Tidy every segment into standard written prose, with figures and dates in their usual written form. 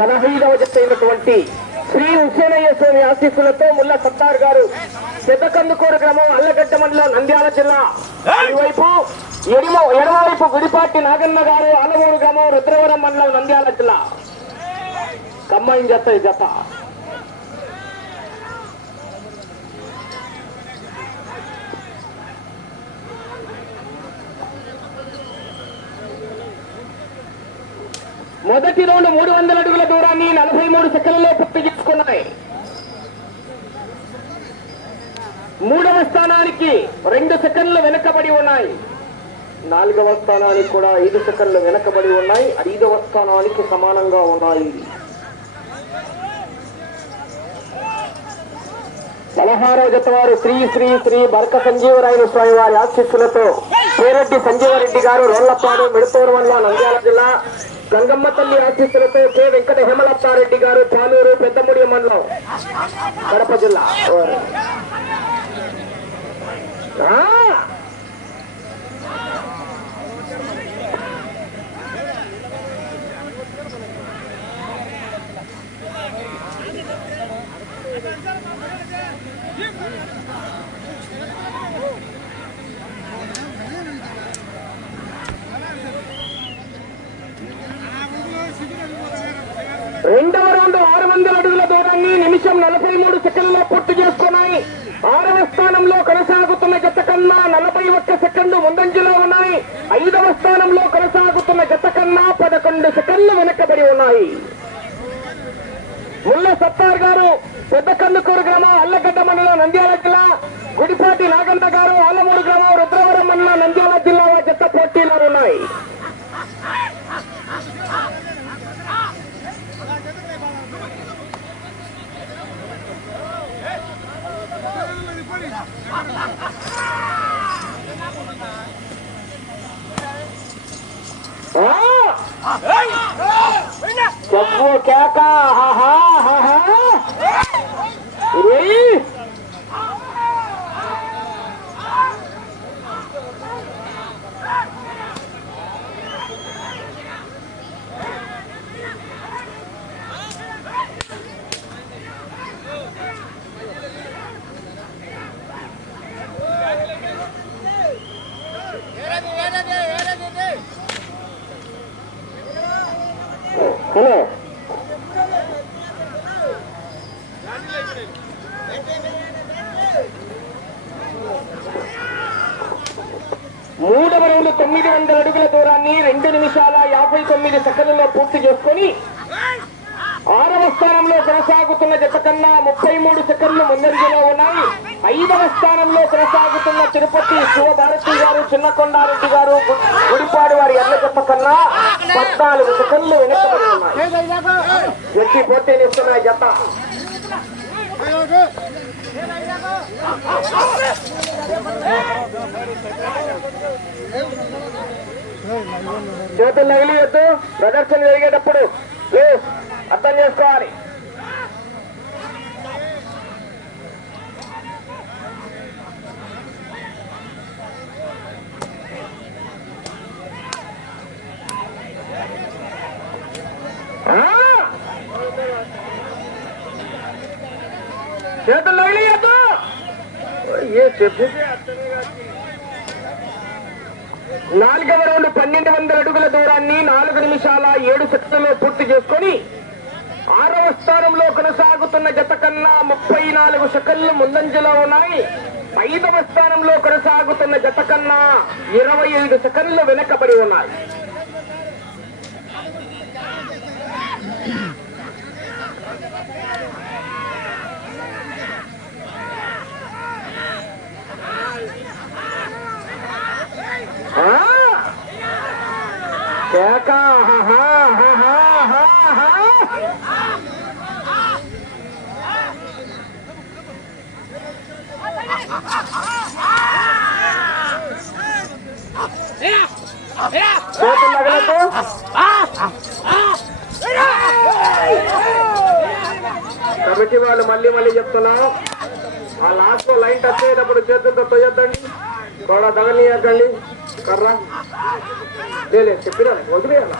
15వ జత అయినటువంటి శ్రీ హుసేనయ్య స్వామి ఆశీస్సులతో ముల్ల సత్తార్ గారు పెద్దకందుకూరు గ్రామం అల్లగడ్డ మండలం నంద్యాల జిల్లా ఎడమవైపు గుడిపాటి నాగన్న గారు ఆలమూరు గ్రామం రుద్రవరం మండలం నంద్యాల జిల్లా కంబైన్ జత ఈ జత మొదటి రౌండ్ 300 అడుగుల దూరాన్ని 43 సెకండ్లలో పూర్తి చేసుకున్నాయి. మూడవ స్థానానికి 2 సెకండ్లు వెనకబడి ఉన్నాయి. 4వ స్థానానికి కూడా 5 సెకండ్లు వెనకబడి ఉన్నాయి. 5వ స్థానానికి సమానంగా ఉన్నాయి. 16వ జత వారు శ్రీ శ్రీ శ్రీ బర్క సంజీవరాయన స్వామి వారి ఆశీస్సులతో పేరెడ్డి సంజీవరెడ్డి గారు రోళ్లపాడు మిడతూరు మండలం నంద్యాల జిల్లా గంగమ్మ తల్లి ఆశీస్సులతో కె వెంకట హేమలప్పారెడ్డి గారు చాలూరు పెద్దముడి మండలం కడప జిల్లా. రెండవ రౌండ్ 600 అడుగుల దూరాన్ని నిమిషం 43 సెకండ్లలో పూర్తి చేసుకున్నాయి. 6వ స్థానంలో కొనసాగుతున్న జత కన్నా 41 సెకండ్లు ముందంజలో ఉన్నాయి. 5వ స్థానంలో కొనసాగుతున్న జత కన్నా 11 సెకండ్లు వెనకబడి ఉన్నాయి. ముల్ల సత్తార్ గారు పెద్దకందుకూరు గ్రామం అల్లగడ్డ మండలం నంద్యాల జిల్లా గుడిపాటి నాగన్న గారు ఆలమూరు గ్రామం రుద్రవరం మండలం నంద్యాల జిల్లా జత పోటీలో ఉన్నాయి. చెప్పు కేక హలో మూడవ రౌండ్ 900 అడుగుల దూరాన్ని 2 నిమిషాల 59 సెకండ్లలో పూర్తి చేసుకుని 6వ స్థానంలో కొనసాగుతున్న జత కన్నా 33 సెకండ్లు ముందంజలో ఉన్నాయి. 5వ స్థానంలో కొనసాగుతున్న తిరుపతి శివభారతి గారు చిన్నకొండారెడ్డి గారు గుడిపాడు వారి ఎర్ర జత కన్నా 14 సెకండ్లు వెనకబడి ఉన్నాయి. ఎట్టి పోటీనిస్తున్నాయి జత. చేతులు నగిలియొద్దు. ప్రదర్శన జరిగేటప్పుడు అర్థం చేసుకోవాలి. చేతులు నగిలియొద్దు. ఏ చెప్పు. 4వ రౌండ్ 1200 అడుగుల దూరాన్ని 4 నిమిషాల 7 సెకండ్లలో పూర్తి చేసుకొని 6వ స్థానంలో కొనసాగుతున్న జత కన్నా 34 సెకండ్లు ముందంజలో ఉన్నాయి. 5వ స్థానంలో కొనసాగుతున్న జత కన్నా 25 సెకండ్లు వెనకబడి ఉన్నాయి. కమిటీ వాళ్ళు మళ్ళీ చెప్తున్నాం, ఆ లాస్ట్ లో లైన్ టచ్ అయ్యేటప్పుడు చేతులతో తొయ్యొద్దండి, కూడా తగలియకండి కర్ర చెప్పినా వదిలేయాల.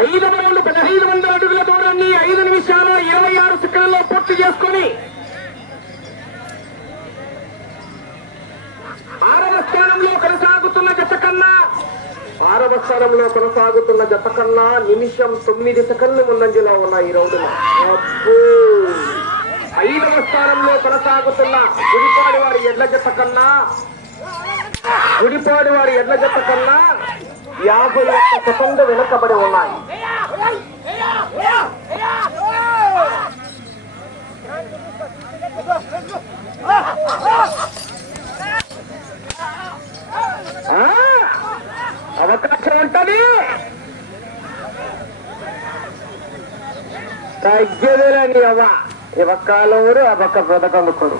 5వ రౌండ్ 1500 అడుగుల దూరాన్ని 5 నిమిషాల 26 సెకండ్లలో పూర్తి చేసుకొని 6వ స్థానంలో కొనసాగుతున్న జత కన్నా నిమిషం 9 సెకండ్లు ముందంజలో ఉన్నాయి ఈ రౌండ్ లో. 5వ స్థానంలో కొనసాగుతున్న గుడిపాడి వారి ఎడ్ల జత కన్నా 51 సెకండ్ వెనుకబడి ఉన్నాయి. అవకాశం ఉంటది, తగ్గేదేలేండి. అవ్వ ఈ పక్కలో ఊరు ఆ పక్క బ్రతకమ్ముకోరు.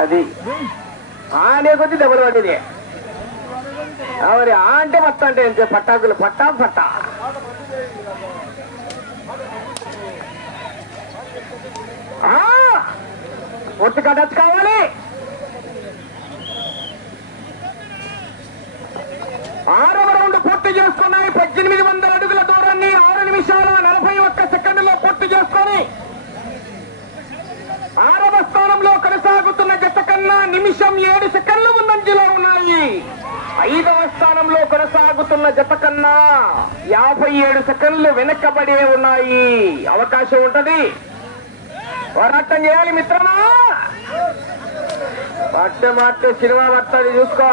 అది ఆనే కొద్ది దెబ్బలు పడింది. మరి అంటే మొత్తం అంటే ఎంత పట్టాకులు పట్టా ఒట్టి కట్టచ్చు కావాలి. 6వ రౌండ్ పూర్తి చేసుకున్నాయి. 1800 అడుగుల దూరాన్ని 6 నిమిషాల 41 సెకండ్లో పూర్తి చేసుకొని 6వ స్థానంలో కొనసాగుతున్న జత కన్నా నిమిషం 7 సెకండ్లు ముందంజలో ఉన్నాయి. 5వ స్థానంలో కొనసాగుతున్న జత కన్నా 57 సెకండ్లు వెనక్కబడే ఉన్నాయి. అవకాశం ఉంటది, పోరాటం చేయాలి మిత్రమా. మార్చే సినిమా పడుతుంది చూసుకో.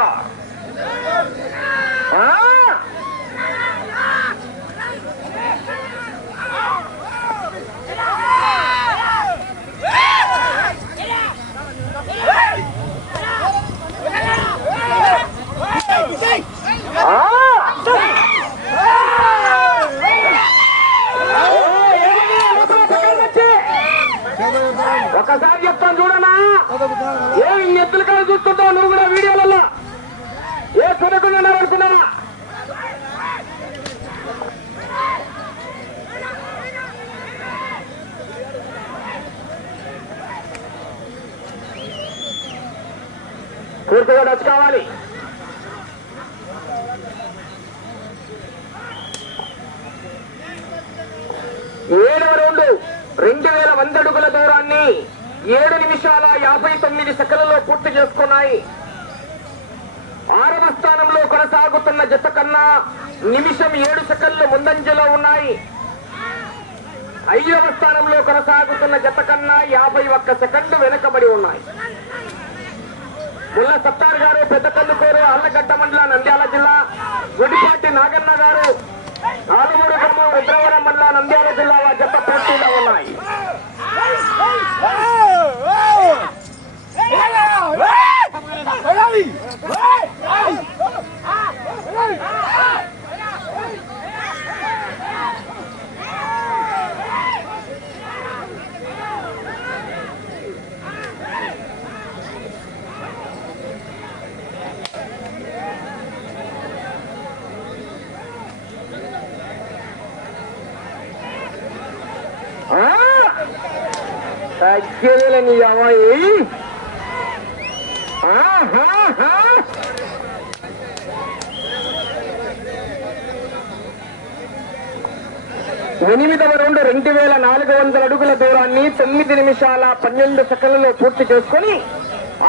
ఒకసారి చెప్తాను చూడనా, ఏమి ఎత్తుల కాదు చూస్తుంటావు నువ్వు కూడా వీడియోలలో. ఏ చూడకుండా అనుకున్నావా? పూర్తిగా డచ్ కావాలి. ఏడవ రౌండ్ 2100 అడుగుల దూరాన్ని 7 నిమిషాల 59 సెకండ్లలో పూర్తి చేసుకున్నాయి. 6వ స్థానంలో కొనసాగుతున్న జత కన్నా నిమిషం 7 సెకండ్లు ముందంజలో ఉన్నాయి. 5వ స్థానంలో కొనసాగుతున్న జత కన్నా 51 సెకండ్లు వెనుకబడి ఉన్నాయి. ముల్ల సత్తార్ గారు పెద్ద కల్లుకోరు అల్లగడ్డ మండలం నంద్యాల జిల్లా, గుడిపాటి నాగన్న గారు ఆలమూరు గ్రామం రుద్రవరం మండలం నంద్యాల జిల్లా జత పోటీలో ఉన్నాయి. తగ్గేదేలేని అమ్మాయి. 8వ రౌండ్ 2400 అడుగుల దూరాన్ని 9 నిమిషాల 12 సెకండ్లలో పూర్తి చేసుకుని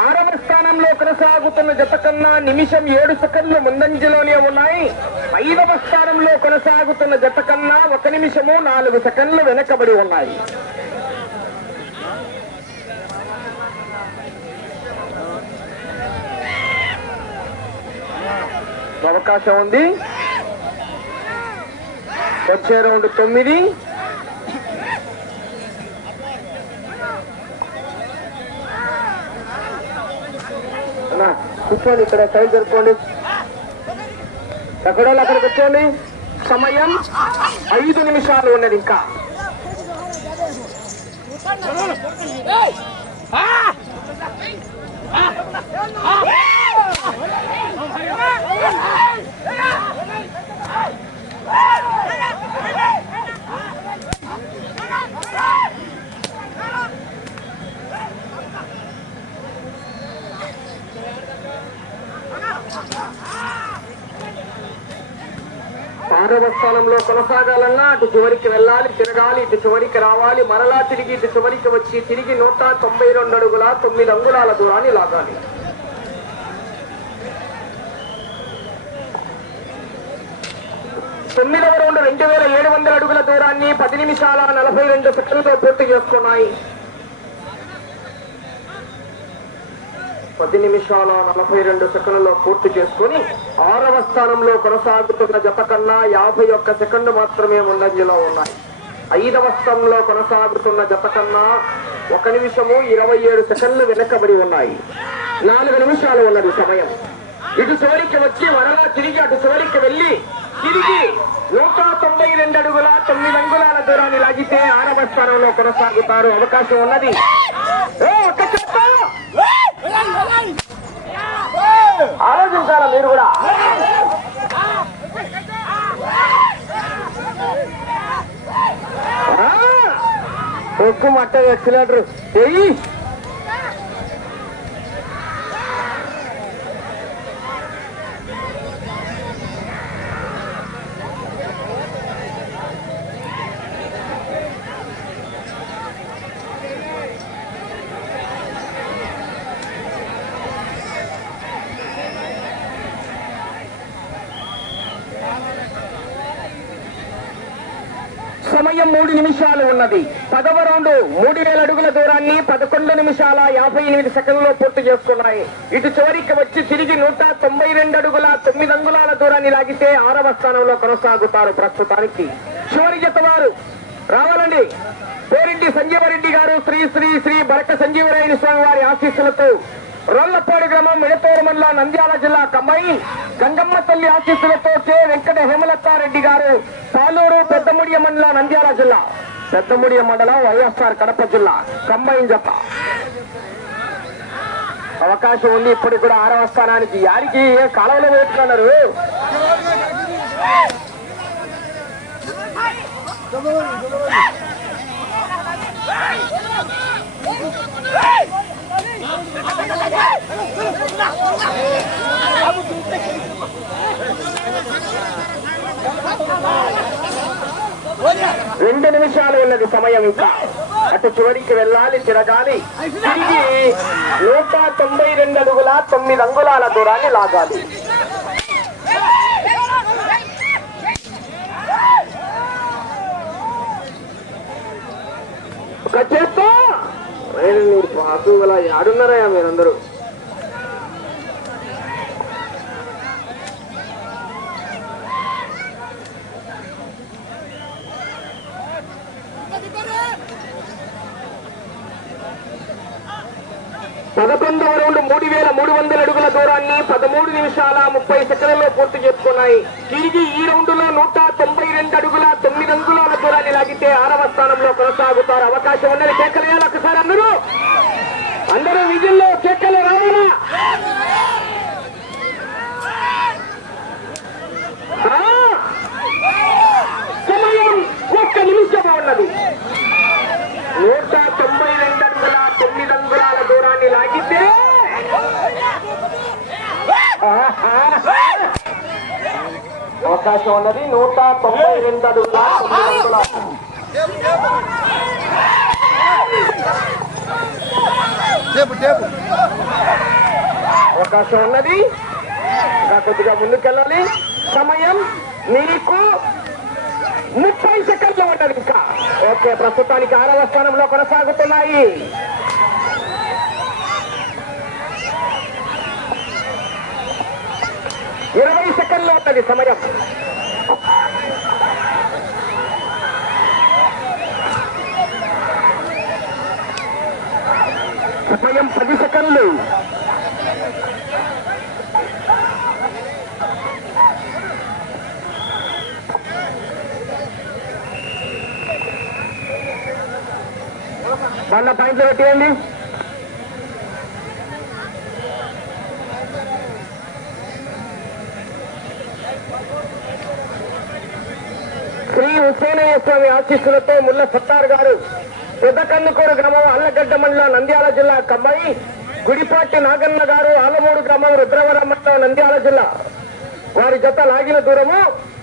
6వ స్థానంలో కొనసాగుతున్న జత కన్నా నిమిషం 7 సెకండ్లు ముందంజలోనే ఉన్నాయి. 5వ స్థానంలో కొనసాగుతున్న జత కన్నా 1 నిమిషము 4 సెకండ్లు వెనకబడి ఉన్నాయి. అవకాశం ఉంది. వచ్చే రౌండ్ 9. కూర్చోండి, ఇక్కడ సైడ్ జరుపుకోండి. ఎక్కడో అక్కడికి కూర్చోండి. సమయం 5 నిమిషాలు ఉన్నది ఇంకా. 6వ స్థానంలో కొనసాగాలన్నా అటు చివరికి వెళ్ళాలి, తిరగాలి, ఇటు చివరికి రావాలి, మరలా తిరిగి ఇటు చివరికి వచ్చి తిరిగి 192 అడుగుల 9 అంగుళాల దూరాన్ని లాగాలి. తొమ్మిదవ రౌండ్ 2700 అడుగుల దూరాన్ని 10 నిమిషాల 42 సెకండ్లతో పూర్తి చేసుకున్నాయి. 10 నిమిషాల 42 సెకండ్లలో పూర్తి చేసుకుని 6వ స్థానంలో కొనసాగుతున్న జత కన్నా 51 సెకండ్ మాత్రమే ముందంజలో ఉన్నాయి. 5వ స్థానంలో కొనసాగుతున్న జత కన్నా 1 నిమిషము 27 సెకండ్లు వెనకబడి ఉన్నాయి. 4 నిమిషాలు ఉన్నది సమయం. ఇటు చివరికి వచ్చి మరలా తిరిగి అటు చివరికి వెళ్ళి తిరిగి 192 అడుగుల 9 అంగుళాల దూరాన్ని లాగితే 6వ స్థానంలో కొనసాగుతారు. అవకాశం ఉన్నది. ఆలోచించాలా మీరు కూడా. ఎక్కువ మట్ట ఎక్సలేటర్ చెయ్యి. సమయం 3 నిమిషాలు ఉన్నది. 10వ రౌండ్ 3000 అడుగుల దూరాన్ని 11 నిమిషాల 58 సెకండ్లలో పూర్తి చేసుకున్నాయి. ఇటు చివరికి వచ్చి తిరిగి 192 అడుగుల 9 అంగుళాల దూరాన్ని లాగితే 6వ స్థానంలో కొనసాగుతారు. ప్రస్తుతానికి చివరి జత వారు రావాలండి. పేరెడ్డి సంజీవరెడ్డి గారు శ్రీ శ్రీ శ్రీ బరక సంజీవరాయని స్వామి వారి ఆశీస్సులతో రోళ్లపాడు గ్రామం మిడతూరు మండలం నంద్యాల జిల్లా కంబైన్ గంగమ్మ తల్లి ఆశీస్సులతో కె వెంకట హేమలతారెడ్డి గారు పాలూరు పెద్దముడియ మండలం నంద్యాల జిల్లా, పెద్దముడియ మండలం వైఎస్ఆర్ కడప జిల్లా కంబైన్ జత. అవకాశం ఉంది. ఇప్పుడు కూడా 6వ స్థానానికి యారికి కాలంలో వేస్తున్నారు. రెండు నిమిషాలు ఉన్నది సమయం. ఇంకా అటు చివరికి వెళ్ళాలి, తిరగాలి, తిరిగి 192 అడుగుల 9 అంగుళాల దూరాన్ని లాగాలి. ఒక చేస్తా పాసుగల ఆడున్నారా మీరందరూ? పదకొండవ రౌండ్ 3300 అడుగుల దూరాన్ని 13 నిమిషాల 30 సెకండ్లలో పూర్తి చేసుకున్నాయి. తిరిగి ఈ రౌండ్ లో 192 అడుగుల 9 అంగుళాల దూరాన్ని లాగితే 6వ స్థానంలో కొనసాగుతారు. అవకాశం ఉన్నది. కేకలేయాలి ఒకసారి అందరూ విజుల్లో కేకలు రావాలా? సమయం 1 నిమిషం ఉన్నది. 192 అడుగుల 9 అంగుళాల దూరాన్ని లాగితే అవకాశం ఉన్నది. 192 అడుగుల 9 అంగుళాలు. అవకాశం ఉన్నది. ఇంకా కొద్దిగా ముందుకెళ్ళాలి. సమయం మీకు 30 సెకండ్లు ఉన్నది. ఇంకా ఓకే. ప్రస్తుతానికి 6వ స్థానంలో కొనసాగుతున్నాయి. 20 సెకండ్లు ఉన్నది సమయం. సమయం 10 సెకండ్లు. వాళ్ళ పాయింట్లు పెట్టేయండి. శ్రీ హుసేనయ్య స్వామి ఆశీస్సులతో ముల్ల సత్తార్ గారు పెద్దకన్నుకూరు గ్రామం అల్లగడ్డ మండలం నంద్యాల జిల్లా కమ్మాయి, గుడిపాటి నాగన్న గారు ఆలమూడు గ్రామం రుద్రవరం మండలం నంద్యాల జిల్లా వారి జత లాగిన దూరము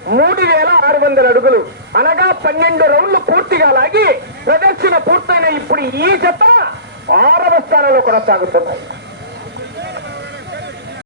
3600 అడుగులు అనగా 12 రౌండ్లు పూర్తిగా లాగి ప్రదర్శన పూర్తయిన ఇప్పుడు ఈ జత 6వ స్థానంలో కొనసాగుతున్నాయి.